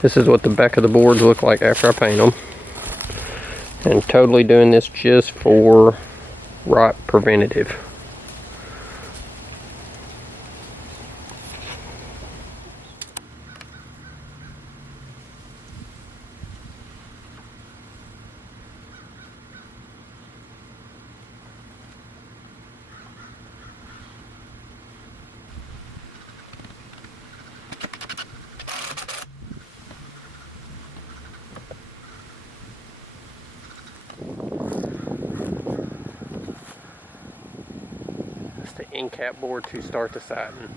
This is what the back of the boards look like after I paint them. And totally doing this just for rot preventative. That's the end cap board to start the siding.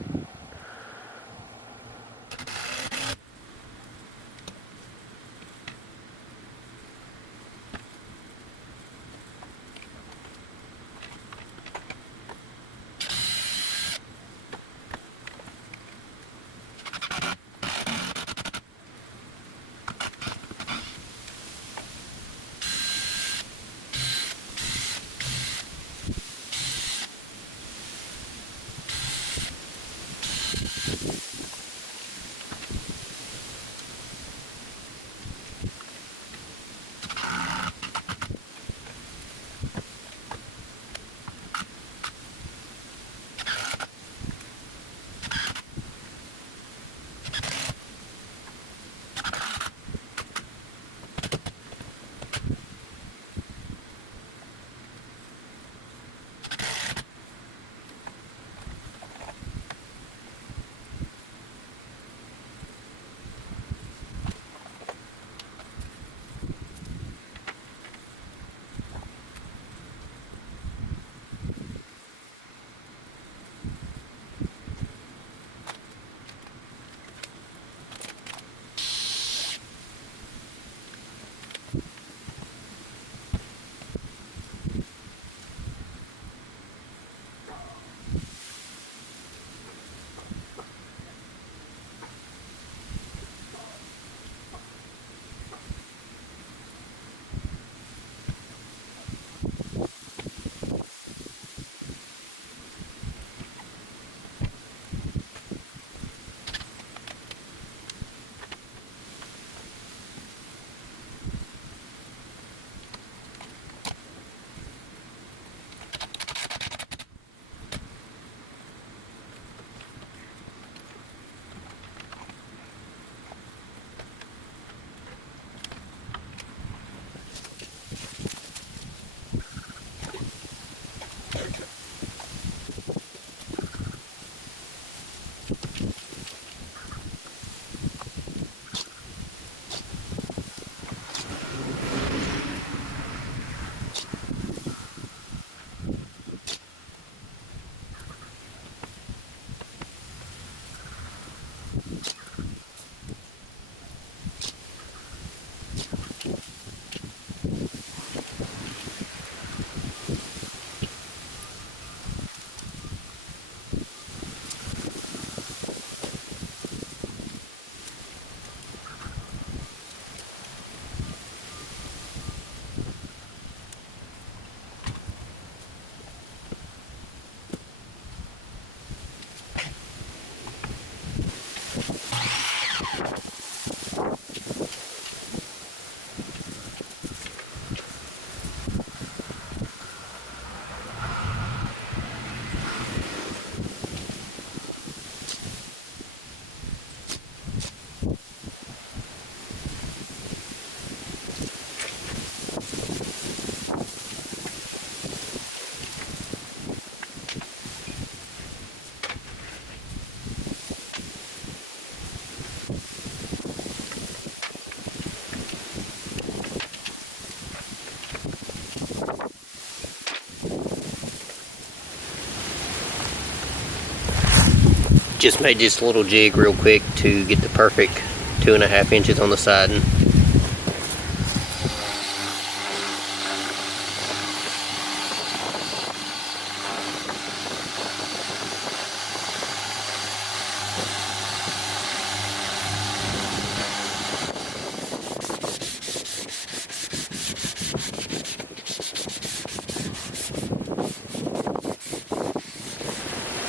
Just made this little jig real quick to get the perfect 2.5 inches on the siding.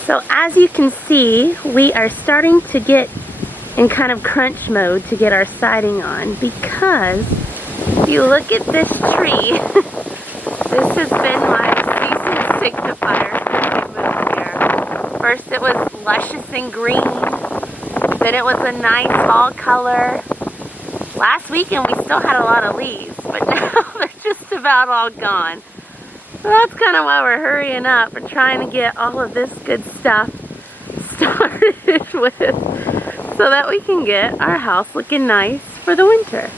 So as you can see, we are starting to get in kind of crunch mode to get our siding on, because if you look at this tree, this has been my season signifier since we moved here. First it was luscious and green, then it was a nice fall color. Last weekend we still had a lot of leaves, but now they're just about all gone. So that's kind of why we're hurrying up and trying to get all of this good stuff started with, so that we can get our house looking nice for the winter.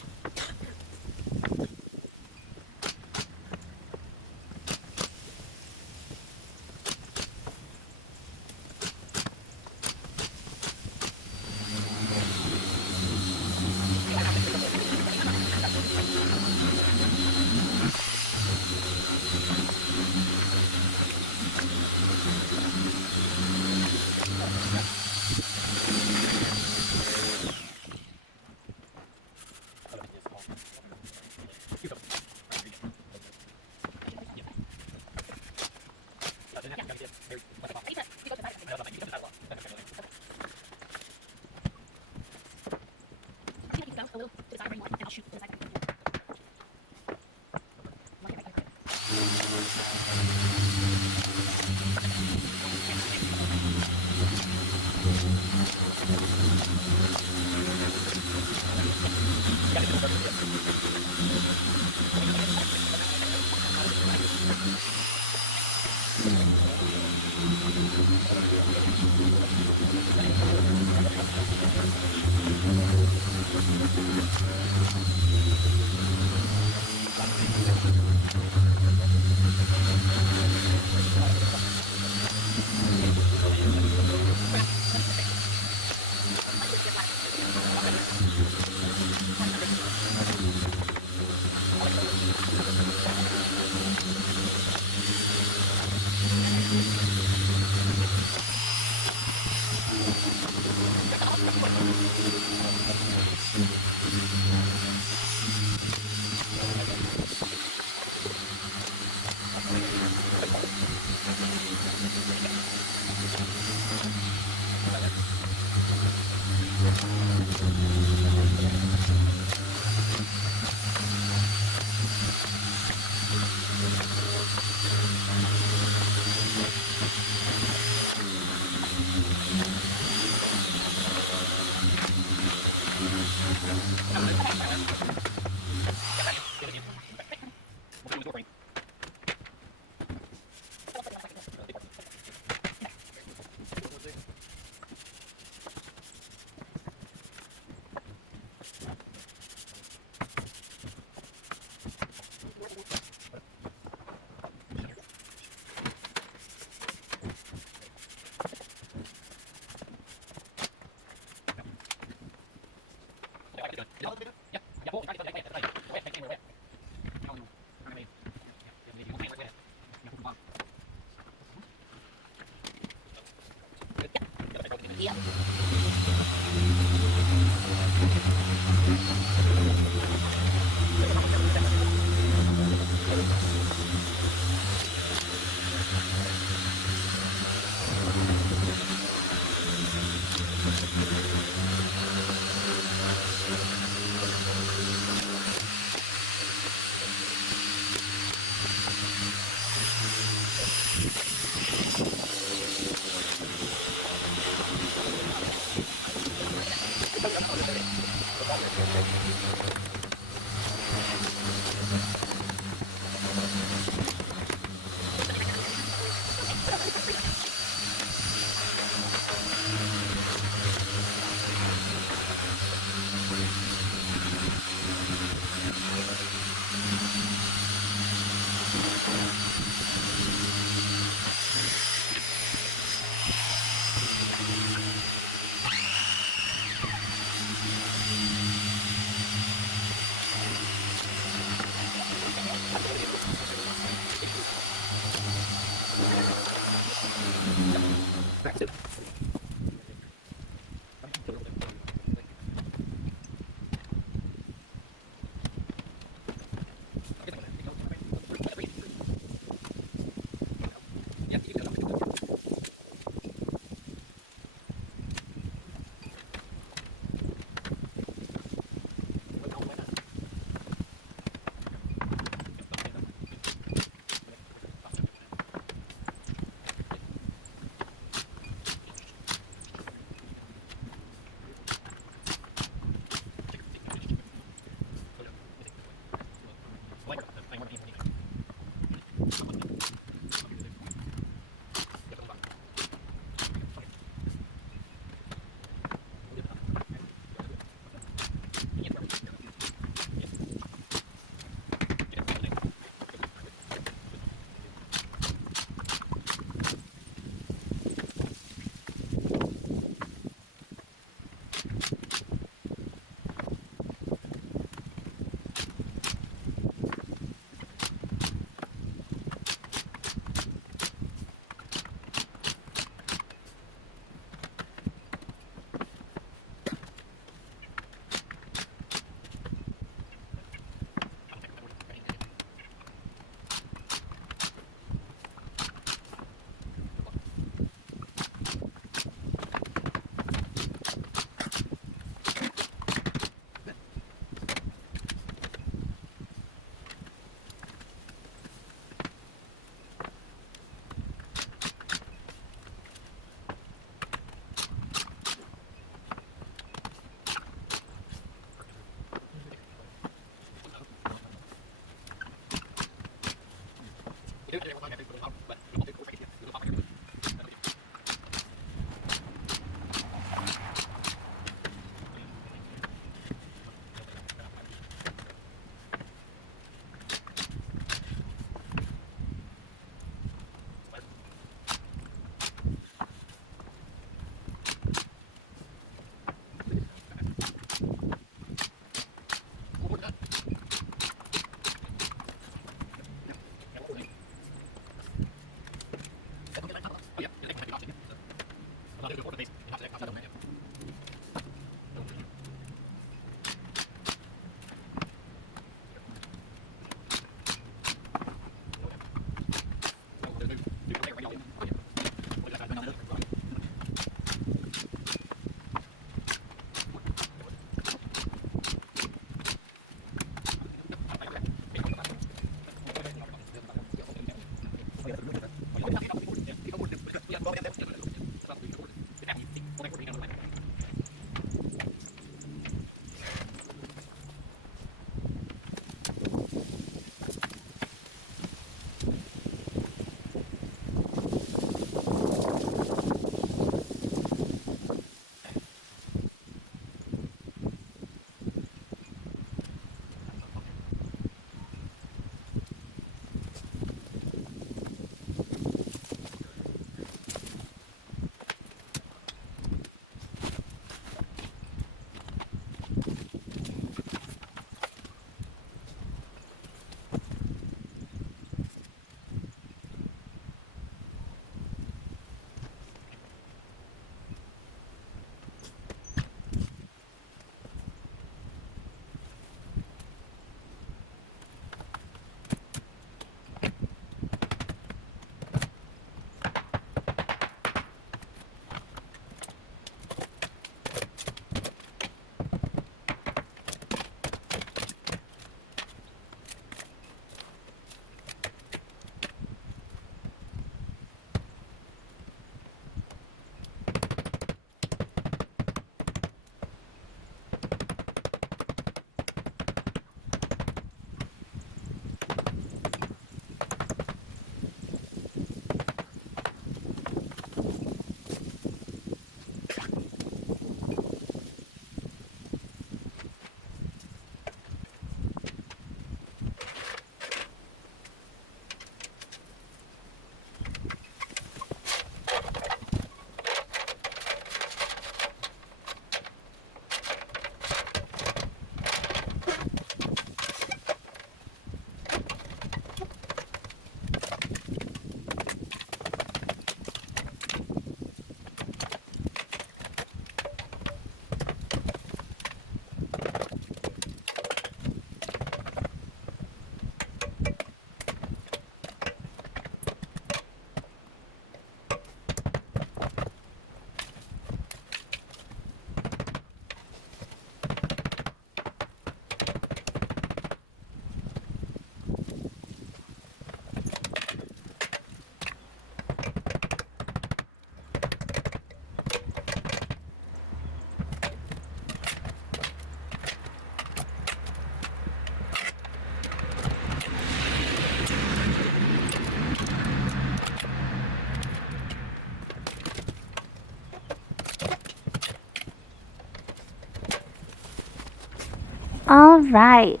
All right.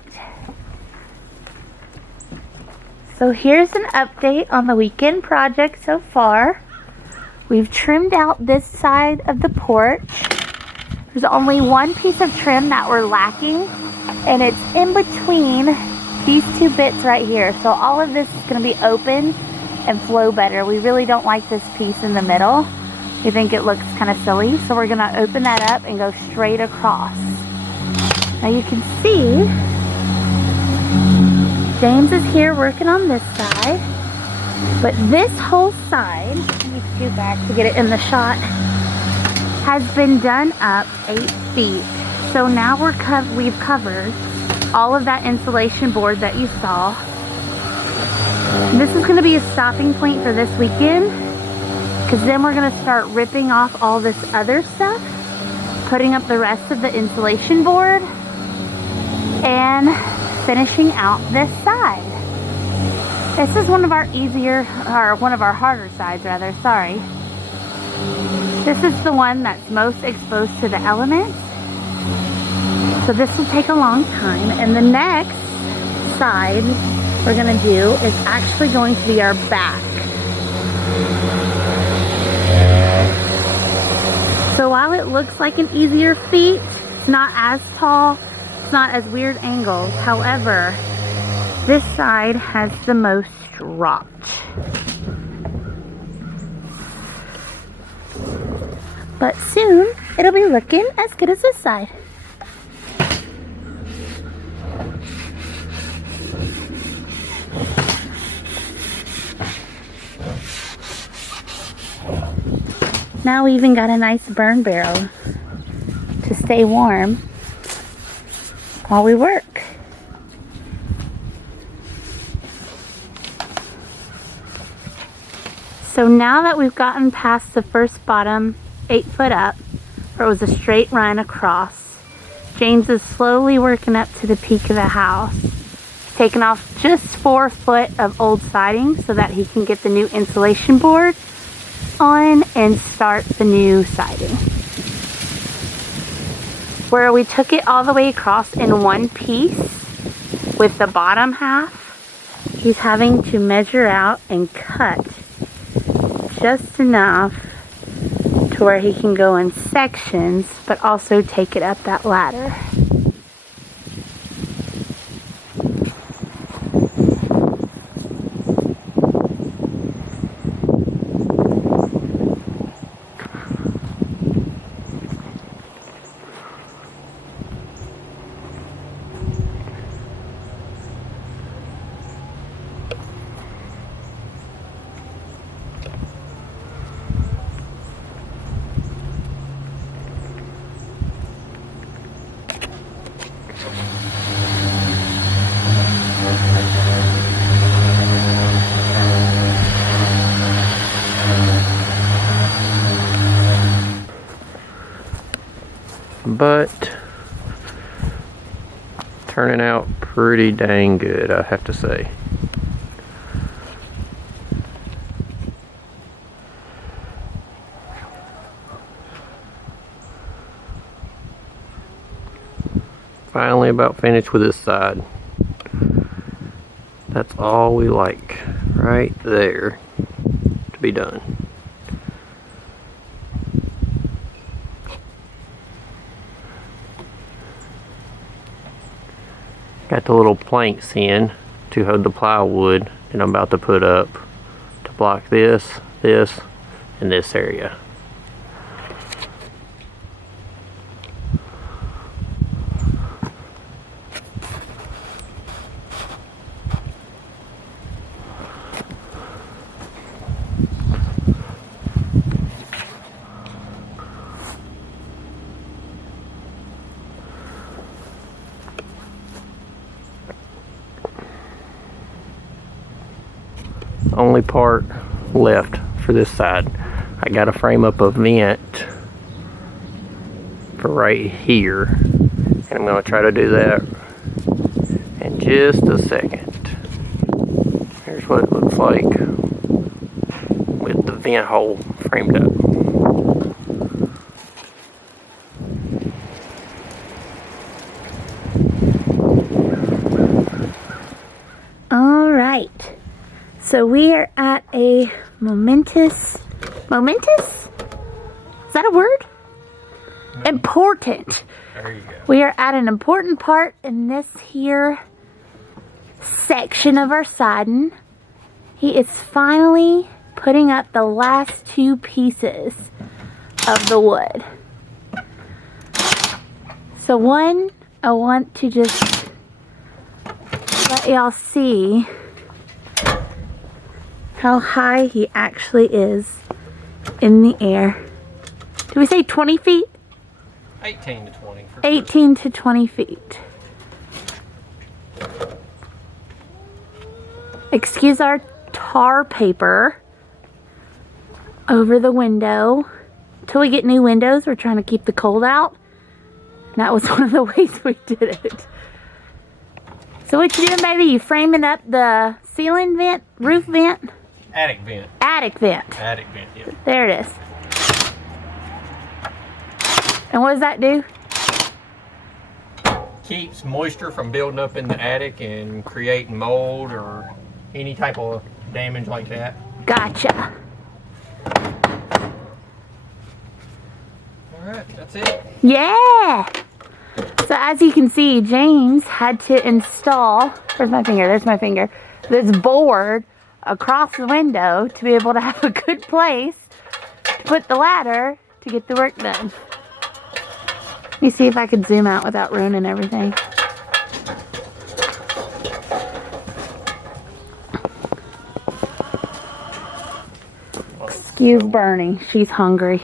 So here's an update on the weekend project so far. We've trimmed out this side of the porch. There's only one piece of trim that we're lacking, and it's in between these two bits right here. So all of this is going to be open and flow better. We really don't like this piece in the middle. We think it looks kind of silly, so we're going to open that up and go straight across. Now you can see James is here working on this side, but this whole side, let me scoot back to get it in the shot, has been done up 8 feet. So now we've covered all of that insulation board that you saw. This is going to be a stopping point for this weekend, because then we're going to start ripping off all this other stuff, putting up the rest of the insulation board, and finishing out this side. This is one of our harder sides rather, sorry. This is the one that's most exposed to the elements. So this will take a long time. And the next side we're gonna do is actually going to be our back. So while it looks like an easier feat, it's not as tall, it's not as weird angles. However, this side has the most rock. But soon, it'll be looking as good as this side. Now we even got a nice burn barrel to stay warm while we work. So now that we've gotten past the first bottom 8 foot up, where it was a straight run across, James is slowly working up to the peak of the house, taking off just 4 foot of old siding so that he can get the new insulation board on and start the new siding. Where we took it all the way across in one piece with the bottom half, he's having to measure out and cut just enough to where he can go in sections, but also take it up that ladder. But turning out pretty dang good, I have to say. Finally about finished with this side. That's all we like right there to be done. Got the little planks in to hold the plywood that I'm about to put up to block this, and this area. Only part left for this side. I gotta frame up a vent for right here, and I'm gonna try to do that in just a second. Here's what it looks like with the vent hole framed up. So we are at a momentous? Is that a word? Important. There you go. We are at an important part in this here section of our siding. He is finally putting up the last 2 pieces of the wood. So one, I want to just let y'all see how high he actually is in the air. Did we say 20 feet? 18 to 20. 18 to 20 feet. Excuse our tar paper over the window. Until we get new windows, we're trying to keep the cold out. And that was one of the ways we did it. So what you doing, baby? You framing up the ceiling vent, roof vent? Attic vent. Attic vent. Attic vent, yeah. There it is. And what does that do? Keeps moisture from building up in the attic and creating mold or any type of damage like that. Gotcha. Alright, that's it. Yeah! So as you can see, James had to install, where's my finger? There's my finger. This board across the window to be able to have a good place to put the ladder to get the work done. Let me see if I can zoom out without ruining everything. Excuse Bernie, she's hungry.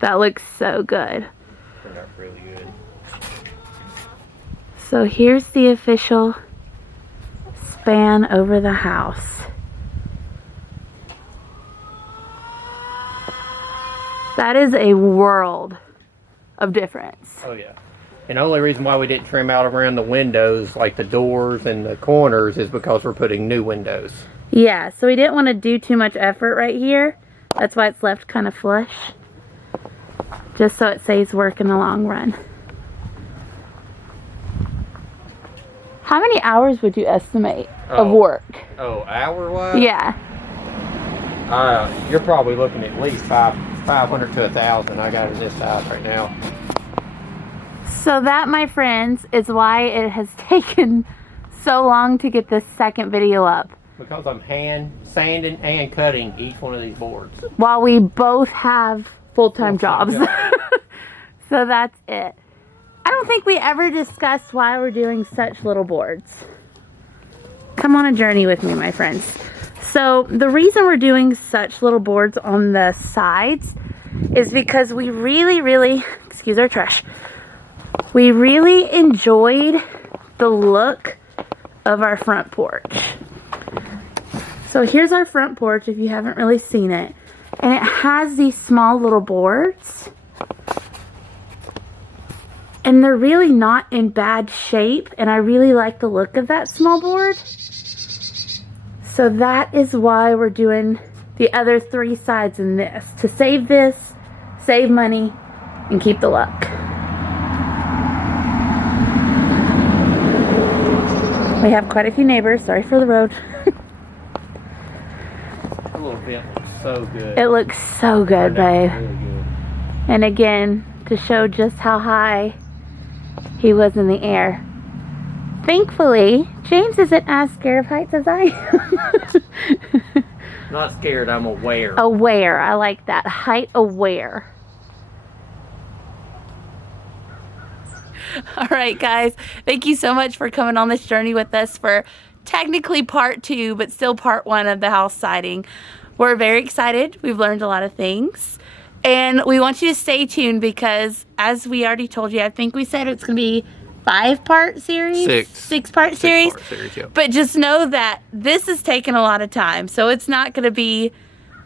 That looks so good. Turned out really good. So here's the official span over the house. That is a world of difference. Oh yeah. And the only reason why we didn't trim out around the windows, like the doors and the corners, is because we're putting new windows. Yeah, so we didn't want to do too much effort right here. That's why it's left kind of flush. Just so it saves work in the long run. How many hours would you estimate of work? Oh, hour-wise? Yeah. You're probably looking at least 500 to 1,000. I got it this size right now. So that, my friends, is why it has taken so long to get this second video up. Because I'm hand sanding and cutting each one of these boards. While we both have full-time jobs. So that's it. I don't think we ever discussed why we're doing such little boards. Come on a journey with me, my friends. So the reason we're doing such little boards on the sides is because we really, excuse our trash, we really enjoyed the look of our front porch. So here's our front porch if you haven't really seen it. And it has these small little boards. And they're really not in bad shape. And I really like the look of that small board. So that is why we're doing the other 3 sides in this. To save this, save money, and keep the look. We have quite a few neighbors. Sorry for the road. That little vent looks so good. It looks so good, babe. Really good. And again, to show just how high he was in the air. Thankfully, James isn't as scared of heights as I am. Not scared, I'm aware. Aware, I like that. Height aware. All right, guys. Thank you so much for coming on this journey with us for technically part 2, but still part 1 of the house siding. We're very excited. We've learned a lot of things. And we want you to stay tuned because, as we already told you, I think we said it's going to be 5-part series? 6-part series. 6-part series, yeah. But just know that this is taking a lot of time. So it's not going to be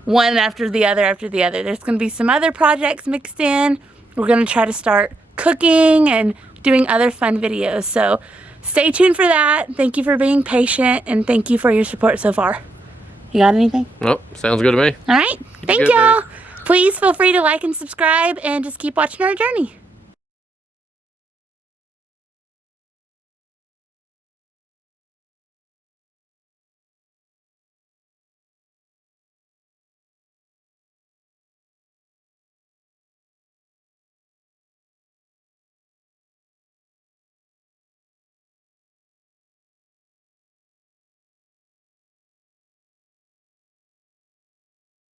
one after the other after the other. There's going to be some other projects mixed in. We're going to try to start cooking and doing other fun videos. So stay tuned for that. Thank you for being patient, and thank you for your support so far. You got anything? Nope, sounds good to me. All right. Thank y'all. Please feel free to like and subscribe and just keep watching our journey.